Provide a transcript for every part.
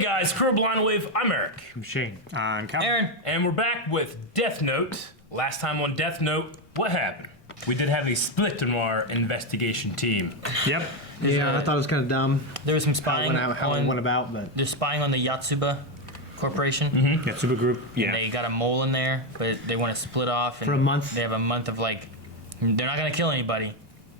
Hey guys, Crew Blind Wave, I'm Eric. I'm Shane. I'm Cal. Aaron. And we're back with Death Note. Last time on Death Note, what happened? We did have a split in our investigation team. Yep. Yeah, I thought it was kind of dumb. There was some How spying it went about, but They're spying on the Yatsuba Corporation. Mm-hmm. Yeah, super group. Yeah. They got a mole in there, but they want to split off. And For a month? They have a month of like, they're not going to kill anybody.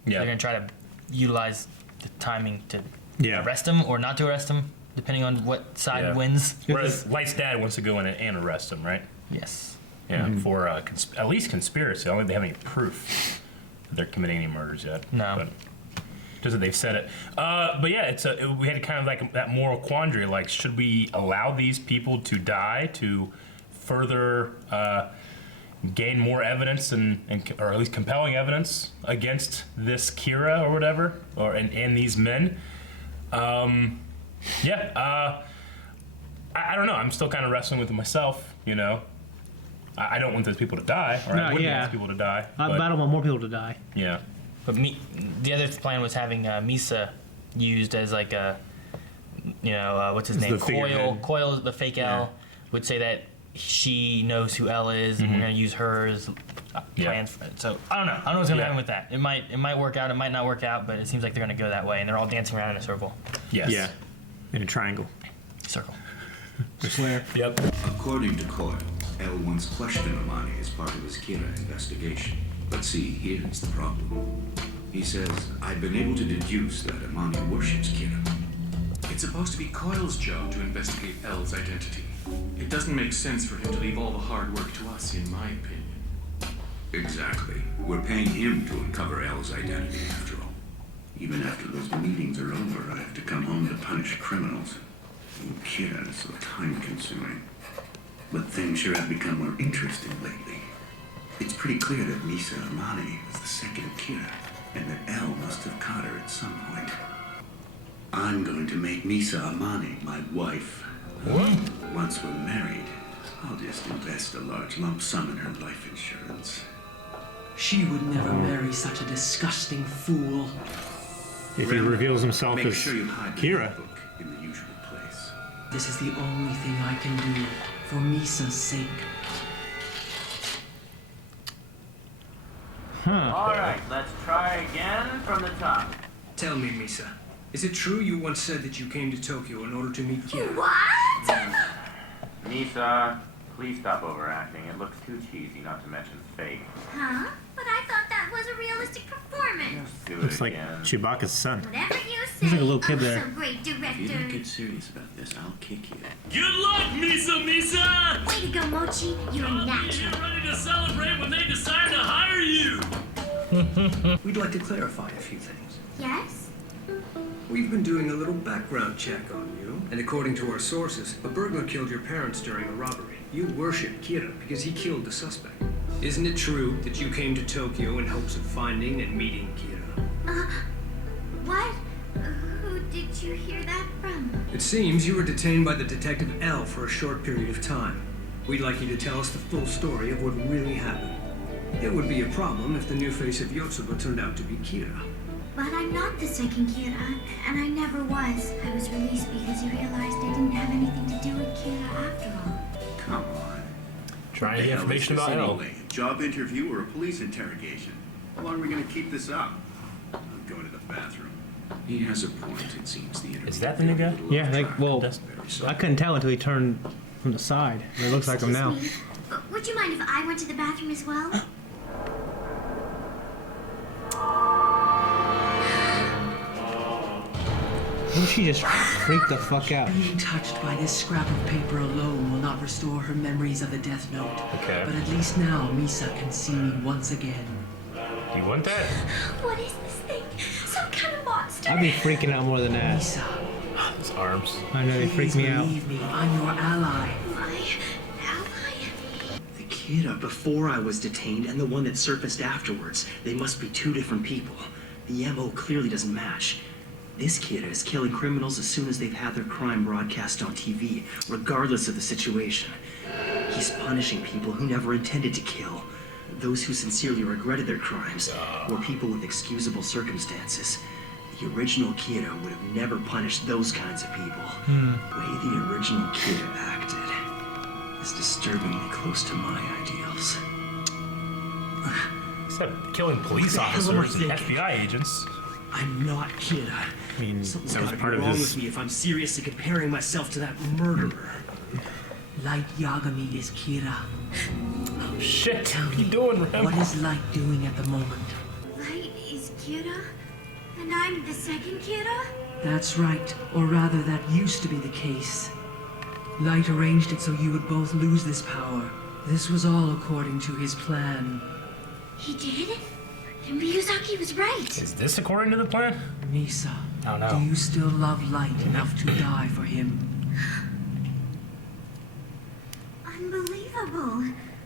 Yeah. They're going to try to utilize the timing to Yeah. arrest him or not to arrest him, depending on what side wins. Whereas Light's dad wants to go in and arrest him, right? Yes. Yeah, for at least conspiracy. I don't think they have any proof that they're committing any murders yet. No. But just that they've said it. But yeah, we had kind of like that moral quandary. Like, should we allow these people to die to further gain more evidence or at least compelling evidence against this Kira or whatever, and these men? I don't know. I'm still kind of wrestling with it myself, you know. I don't want those people to die, or I wouldn't want those people to die. I don't want more people to die. Yeah. But the other plan was having Misa used as like a, what's his name? Coil, the fake L, would say that she knows who L is, and we're gonna use her as plans for it. So I don't know. I don't know what's gonna happen with that. It might work out. It might not work out. But it seems like they're gonna go that way, and they're all dancing around in a circle. Yes. Yeah. In a triangle. Circle. I swear. Yep. According to Coyle, El once questioned Amani as part of his Kira investigation. But see, here's the problem. He says, I've been able to deduce that Amani worships Kira. It's supposed to be Coyle's job to investigate El's identity. It doesn't make sense for him to leave all the hard work to us, in my opinion. Exactly. We're paying him to uncover El's identity, after all. Even after those meetings are over, I have to come home to punish criminals. And Kira is so time-consuming. But things sure have become more interesting lately. It's pretty clear that Misa Amani was the second Kira, and that El must have caught her at some point. I'm going to make Misa Amani my wife. What? Once we're married, I'll just invest a large lump sum in her life insurance. She would never marry such a disgusting fool. If he reveals himself Make as sure you hide the Kira. book in the usual place. This is the only thing I can do for Misa's sake. Alright, let's try again from the top. Tell me, Misa, is it true you once said that you came to Tokyo in order to meet Kira? What? Misa, please stop overacting. It looks too cheesy, not to mention fake. Huh? But I thought that was a realistic performance. Just do Looks it like again. Chewbacca's son. Whatever you say. He's like a little kid oh, there. So great, director. If you don't get serious about this, I'll kick you. Good luck, Misa! Way to go, Mochi. You're a natural. Get ready to celebrate when they decide to hire you! We'd like to clarify a few things. Yes? We've been doing a little background check on you, and according to our sources, a burglar killed your parents during a robbery. You worship Kira because he killed the suspect. Isn't it true that you came to Tokyo in hopes of finding and meeting Kira? What? Who did you hear that from? It seems you were detained by the Detective L for a short period of time. We'd like you to tell us the full story of what really happened. It would be a problem if the new face of Yotsuba turned out to be Kira. But I'm not the second Kira, and I never was. I was released because he realized I didn't have anything to do with Kira after all. Come on. Trying to get information about El. Anyway, a job interview or a police interrogation? How long are we going to keep this up? I'm going to the bathroom. He has a point, it seems. The interview. Is that the new guy? Yeah, I couldn't tell until he turned from the side. It looks like him now. Excuse me, but would you mind if I went to the bathroom as well? She just freaked the fuck out. Being touched by this scrap of paper alone will not restore her memories of the Death Note. Okay. But at least now Misa can see me once again. You want that? What is this thing? Some kind of monster? I'd be freaking out more than that. Misa, His arms. I know, they freak please me out. believe me, I'm your ally. My ally? The Kira before I was detained and the one that surfaced afterwards, they must be two different people. The MO clearly doesn't match. This Kira is killing criminals as soon as they've had their crime broadcast on TV, regardless of the situation. He's punishing people who never intended to kill, those who sincerely regretted their crimes, or people with excusable circumstances. The original Kira would have never punished those kinds of people. The way the original Kira acted is disturbingly close to my ideals. Except killing police officers and FBI agents. I'm not Kira. I mean, Something's that was gotta be part of wrong his. with me if I'm seriously comparing myself to that murderer. Light Yagami is Kira. Shit, what are you doing, Rem? What is Light doing at the moment? Light is Kira, and I'm the second Kira? That's right, or rather that used to be the case. Light arranged it so you would both lose this power. This was all according to his plan. He did? And Miyazaki was right. Is this according to the plan? Misa, I don't know. do you still love Light enough to die for him? Unbelievable.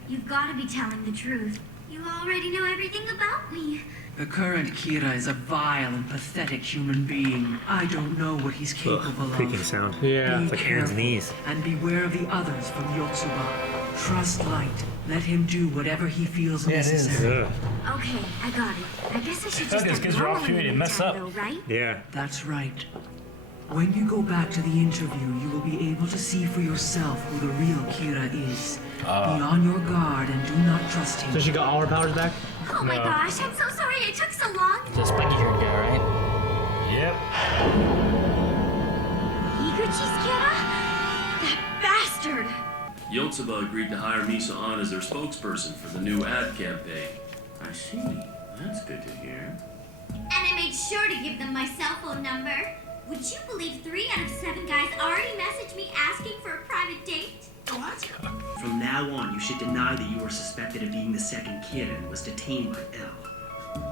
You've got to be telling the truth. You already know everything about me. The current Kira is a vile and pathetic human being. I don't know what he's capable Creaking of. sound. Yeah. Be It's like Aaron's careful knees. and beware of the others from Yotsuba. Trust Light. Let him do whatever he feels Yeah, it is. necessary. Ugh. Okay, I got it. I guess I should Okay, just this gives her opportunity to mess up. though, right? Yeah. That's right. When you go back to the interview, you will be able to see for yourself who the real Kira is. Be on your guard and do not trust him. So she got all her powers back? Oh my No. gosh, I'm so sorry it took so long. The spiky haired guy, right? Yep. Higuchi's Kira? That bastard! Yotsuba agreed to hire Misa on as their spokesperson for the new ad campaign. I see. That's good to hear. And I made sure to give them my cell phone number. Would you believe 3 out of 7 guys already messaged me asking for a private date? What? From now on, you should deny that you were suspected of being the second Kira and was detained by L.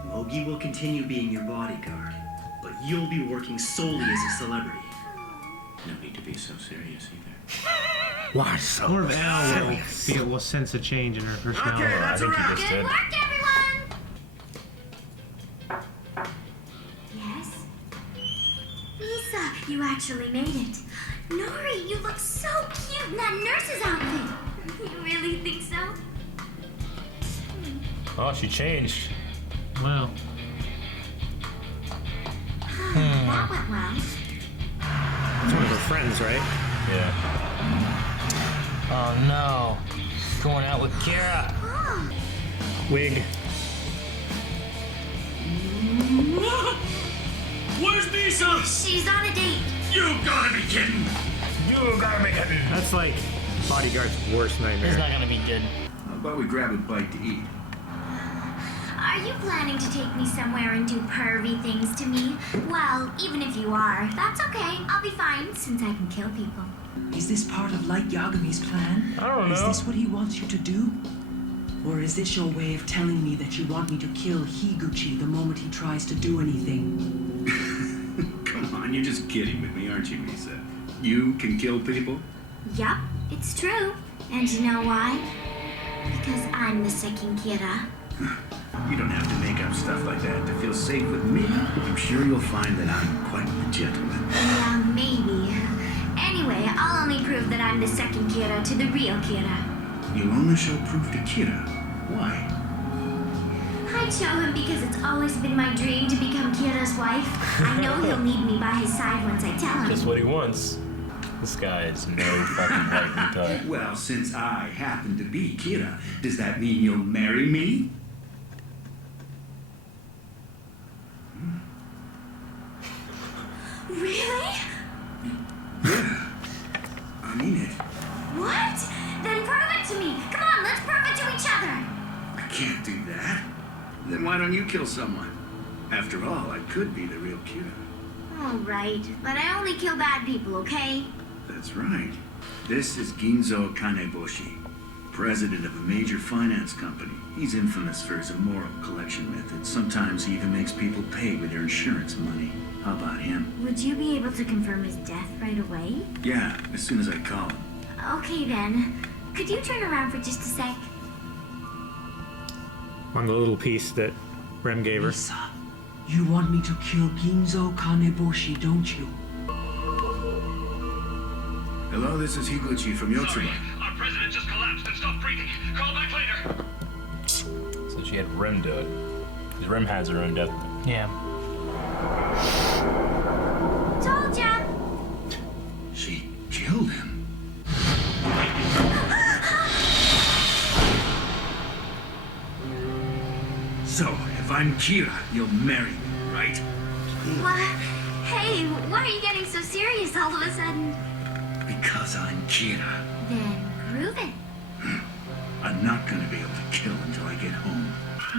Mogi will continue being your bodyguard, but you'll be working solely as a celebrity. No need to be so serious either. Why so? More of Al will be able to sense a change in her personality. I think he just Good did. work, everyone! Yes? Misa, you actually made it. Nori, you look so cute in that nurse's outfit. You really think so? Oh, she changed. Wow. That went well. It's one of her friends, right? Yeah. Oh no. Going out with Kira. Oh, Wig. Where's Misa? she's on a date. You gotta be kidding! You gotta make it. That's like bodyguard's worst This is nightmare. not gonna be good. How about we grab a bite to eat? Are you planning to take me somewhere and do pervy things to me? Well, even if you are, that's okay. I'll be fine since I can kill people. Is this part of Light Yagami's plan? I don't Is know. this what he wants you to do? Or is this your way of telling me that you want me to kill Higuchi the moment he tries to do anything? Come on, you're just kidding with me, aren't you, Misa? You can kill people? Yup, it's true. And you know why? Because I'm the second Kira. You don't have to make up stuff like that to feel safe with me. I'm sure you'll find that I'm quite the gentleman. Yeah, maybe. Anyway, I'll only prove that I'm the second Kira to the real Kira. You'll only show proof to Kira. Why? I'd show him because it's always been my dream to become Kira's wife. I know he'll need me by his side once I tell him. Just what he wants. This guy is no fucking white retard. Well, since I happen to be Kira, does that mean you'll marry me? Really? Yeah. I mean it. What? Then prove it to me. Come on, let's prove it to each other. I can't do that. Then why don't you kill someone? After all, I could be the real Kira. All right, but I only kill bad people, okay? That's right. This is Ginzo Kaneboshi, president of a major finance company. He's infamous for his immoral collection methods. Sometimes he even makes people pay with their insurance money. How about him? Would you be able to confirm his death right away? Yeah, as soon as I call him. Okay then. Could you turn around for just a sec? On the little piece that Rem gave her. Misa, you want me to kill Ginzo Kaneboshi, don't you? Hello, this is Higuchi from Yotsuba. Our president just collapsed and stopped breathing. Call back later. So she had Rem do it. Because Rem has her own death. Yeah. I'm Kira, you'll marry me, right? What? Hey, why are you getting so serious all of a sudden? Because I'm Kira. Then prove it. I'm not gonna be able to kill until I get home.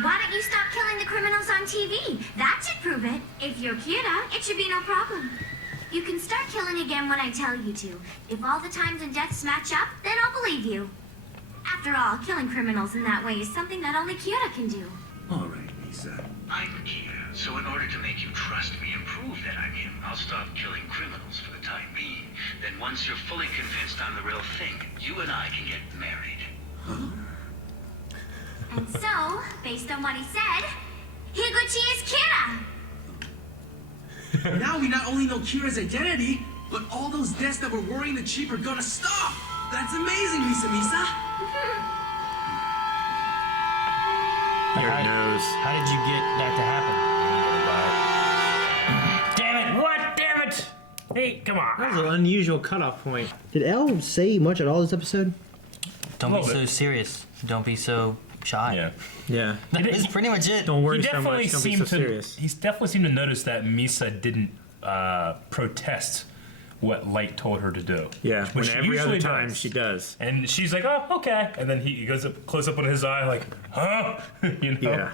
Why don't you stop killing the criminals on TV? That should prove it. If you're Kira, it should be no problem. You can start killing again when I tell you to. If all the times and deaths match up, then I'll believe you. After all, killing criminals in that way is something that only Kira can do. All right, Misa. I'm Kira, so in order to make you trust me and prove that I'm him, I'll stop killing criminals for the time being. Then once you're fully convinced I'm the real thing, you and I can get married. And so, based on what he said, Higuchi is Kira! Now we not only know Kira's identity, but all those deaths that were worrying the chief are gonna stop! That's amazing, Misa! Your nose. How did you get that to happen? Damn it! What? Damn it! Hey, come on. That was an unusual cutoff point. Did Elle say much at all this episode? Don't be so serious. Don't be so shy. Yeah. Yeah. That's pretty much it. Don't worry He so definitely much. Don't be seemed so to. serious. He's definitely seemed to notice that Misa didn't protest what Light told her to do. Yeah. When which she every other usually time does. she does. And she's like, "Oh, okay." And then he goes up close up on his eye, like, "Huh?" You know. Yeah.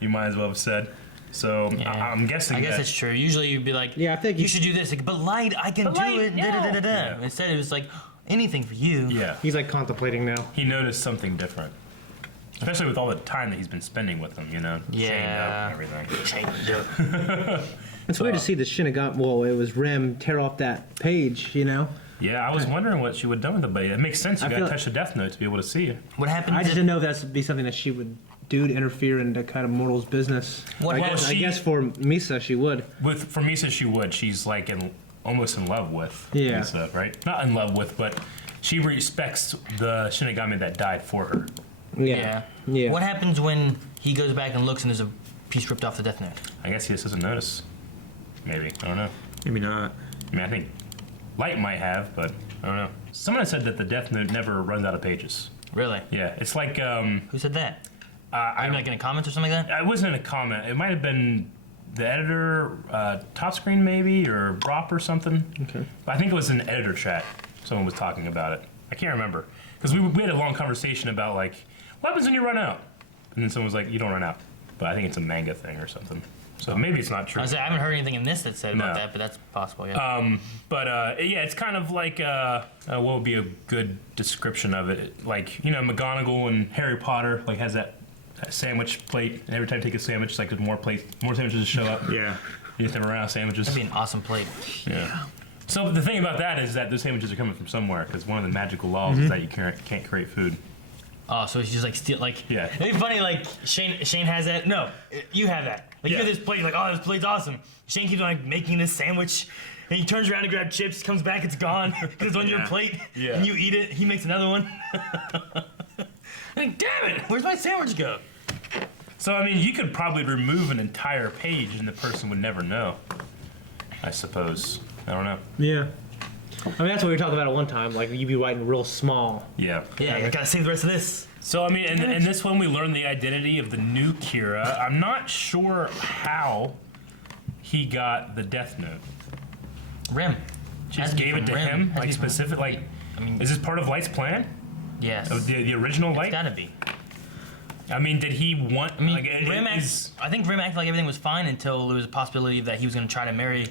You might as well have said. So I'm guessing. I guess it's true. Usually you'd be like, Yeah, I think you should do this. Like, but Light, I can But do Light, it. no. Da-da-da-da-da. Yeah. Instead, it was like anything for you. Yeah. He's like contemplating now. He noticed something different, especially with all the time that he's been spending with them. You know. Chained up and everything. Chained up. It's weird to see the Shinigami. Well, it was Rem tear off that page. You know. Yeah, I was wondering what she would have done with it, but it makes sense. You I gotta feel- touch the Death Note to be able to see it. What happened? I just didn't know if that would be something that she would do to interfere into kind of mortal's business. What I happened? guess, I guess for Misa she would. For Misa, she would. She's like almost in love with Yeah. Misa, right? Not in love with, but she respects the Shinigami that died for her. Yeah. Yeah. What happens when he goes back and looks and there's a piece ripped off the Death Note? I guess he just doesn't notice. Maybe. I don't know. Maybe not. I mean, I think Light might have, but I don't know. Someone said that the Death Note never runs out of pages. Really? Yeah, it's like. Who said that? I like in a comment or something like that? It wasn't in a comment. It might have been the editor, top screen maybe, or Brop or something. Okay. But I think it was in the editor chat. Someone was talking about it. I can't remember because we had a long conversation about like what happens when you run out, and then someone was like, "You don't run out." But I think it's a manga thing or something. So maybe it's not true. I haven't heard anything in this that said about No. that, but that's possible. Yeah. But yeah, it's kind of like what would be a good description of it? Like McGonagall and Harry Potter like has that sandwich plate, and every time you take a sandwich, it's like there's more sandwiches show up. Yeah. You just never run out of sandwiches. That'd be an awesome plate. Yeah. So the thing about that is that those sandwiches are coming from somewhere because one of the magical laws is that you can't create food. Oh, so he's just like steal like. Yeah. It'd be funny like Shane has that. No, you have that. Like you Yeah. have this plate. Like, oh, this plate's awesome. Shane keeps like making this sandwich. And he turns around to grab chips, comes back, it's gone. Because it's on your plate. Yeah. And you eat it. He makes another one. Like, damn it! Where's my sandwich go? So I mean, you could probably remove an entire page and the person would never know. I suppose. I don't know. Yeah. I mean, that's what we were talking about at one time. Like, you'd be writing real small. Yeah. Yeah, you gotta save the rest of this. So I mean, in this one we learn the identity of the new Kira. I'm not sure how he got the Death Note. Rem. She just gave it to him, like specific. Like, I mean, is this part of Light's plan? Yes. Of the original Light? It's gotta be. I mean, did he want? I mean, like, I think Rem acted like everything was fine until there was a possibility that he was gonna try to marry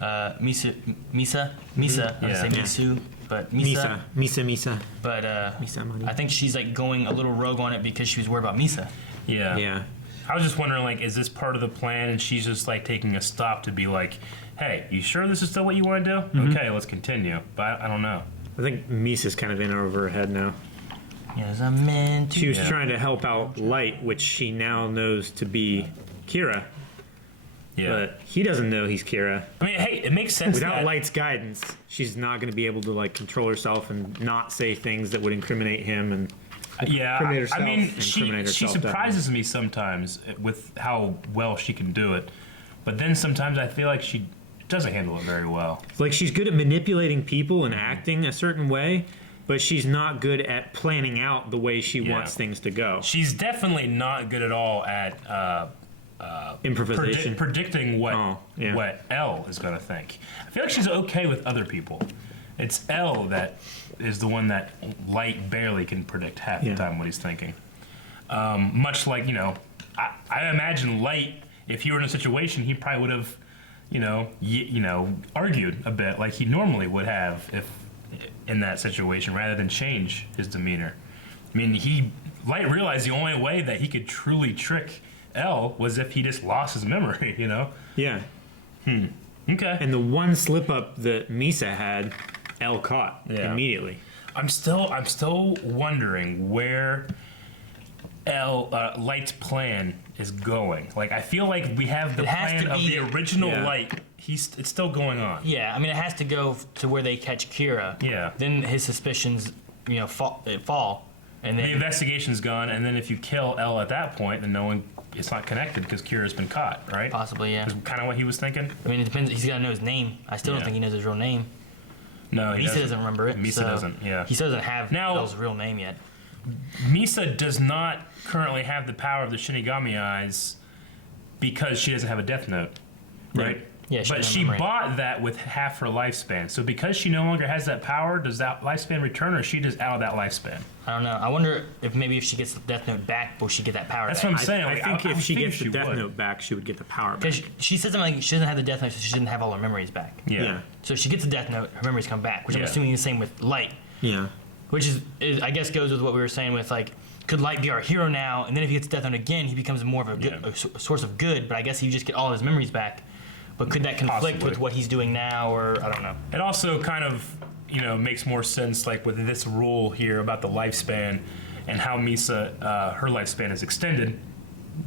Misa. I would say Misu, but Misa. Misa. But Misa money. I think she's like going a little rogue on it because she was worried about Misa. Yeah. Yeah. I was just wondering, like, is this part of the plan? And she's just like taking a stop to be like, "Hey, you sure this is still what you want to do? Okay, let's continue." But I don't know. I think Misa's kind of in over her head now. Yes, I'm meant to. She was trying to help out Light, which she now knows to be Kira. Yeah. But he doesn't know he's Kira. I mean, hey, it makes sense. Without that, Light's guidance, she's not going to be able to like control herself and not say things that would incriminate him and Yeah, incriminate herself. I mean, Incriminate she herself, surprises me sometimes with how well she can do it, but then sometimes I feel like she doesn't handle it very well. like she's good at manipulating people and acting a certain way, but she's not good at planning out the way she wants things to go. She's definitely not good at all at improvisation, predicting what Elle is going to think. I feel like she's okay with other people. It's Elle that is the one that Light barely can predict half the time what he's thinking. Much like, I imagine Light, if he were in a situation, he probably would have, argued a bit like he normally would have if in that situation, rather than change his demeanor. I mean, Light realized the only way that he could truly trick Elle was if he just lost his memory, Yeah. Okay. And the one slip up that Misa had, Elle caught immediately. I'm still wondering where Light's plan is going. Like, I feel like we have the plan of the original Light. It's still going on. Yeah, I mean, it has to go to where they catch Kira. Yeah. Then his suspicions, fall. And then the investigation's gone, and then if you kill Elle at that point, then it's not connected because Kira's been caught, right? Possibly, yeah. Is kind of what he was thinking. I mean, it depends. He's got to know his name. I still don't think he knows his real name. No, Misa doesn't remember it. Misa doesn't, yeah. He still doesn't have Elle's real name yet. Misa does not currently have the power of the Shinigami Eyes because she doesn't have a Death Note, right? Yeah, but she bought that with half her lifespan. So because she no longer has that power, does that lifespan return, or is she just out of that lifespan? I don't know. I wonder if she gets the Death Note back, will she get that power That's back? what I'm saying. I think if she gets the Death Note back, she would get the power back. Because she says something like she doesn't have the Death Note, so she didn't have all her memories back. Yeah. So if she gets the Death Note, her memories come back, which I'm assuming is the same with Light. Yeah. Which is I guess goes with what we were saying with, like, could Light be our hero now? And then if he gets Death Note again, he becomes more of a source of good, but I guess he just get all his memories back. But could that conflict with what he's doing now, or I don't know? It also kind of, makes more sense, like with this rule here about the lifespan and how Misa, her lifespan is extended.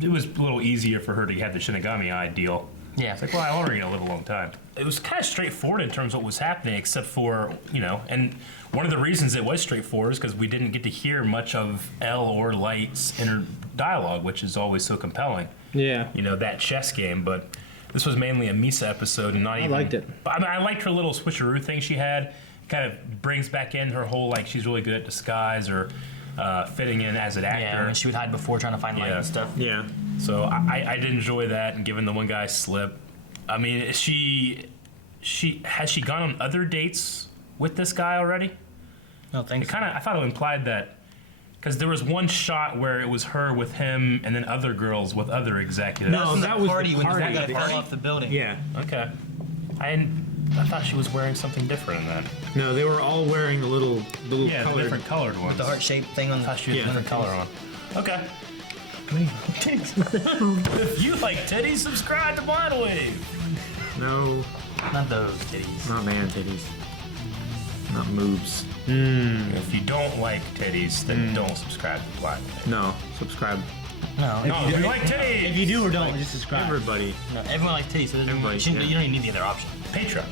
It was a little easier for her to have the Shinigami Eye deal. Yeah. It's like, well, I already live a long time. It was kind of straightforward in terms of what was happening, except for, and one of the reasons it was straightforward is because we didn't get to hear much of Elle or Light's inner dialogue, which is always so compelling. Yeah. That chess game, but this was mainly a Misa episode and not even... I liked it. But I liked her little switcheroo thing she had. Kind of brings back in her whole, like, she's really good at disguise or fitting in as an actor. Yeah, and she would hide before trying to find Light and stuff. Yeah. So I did enjoy that, and given the one guy slip. I mean, has she gone on other dates with this guy already? I don't think so. I thought it implied that, because there was one shot where it was her with him and then other girls with other executives. No, that was party the when party. he got fell off the building. Yeah. Okay. I thought she was wearing something different in that. No, they were all wearing the little the colored. different colored ones. The heart-shaped thing on the... I thought she had a different color on. Okay. If you like titties, subscribe to Blind Wave. No. Not those titties. Not man titties. Not moves. If you don't like titties, then don't subscribe to Blind Wave. No, subscribe. No. If you like titties. If you do or don't, just subscribe. Everybody. No, everyone likes titties, so Everybody, you don't even need the other option. Patreon.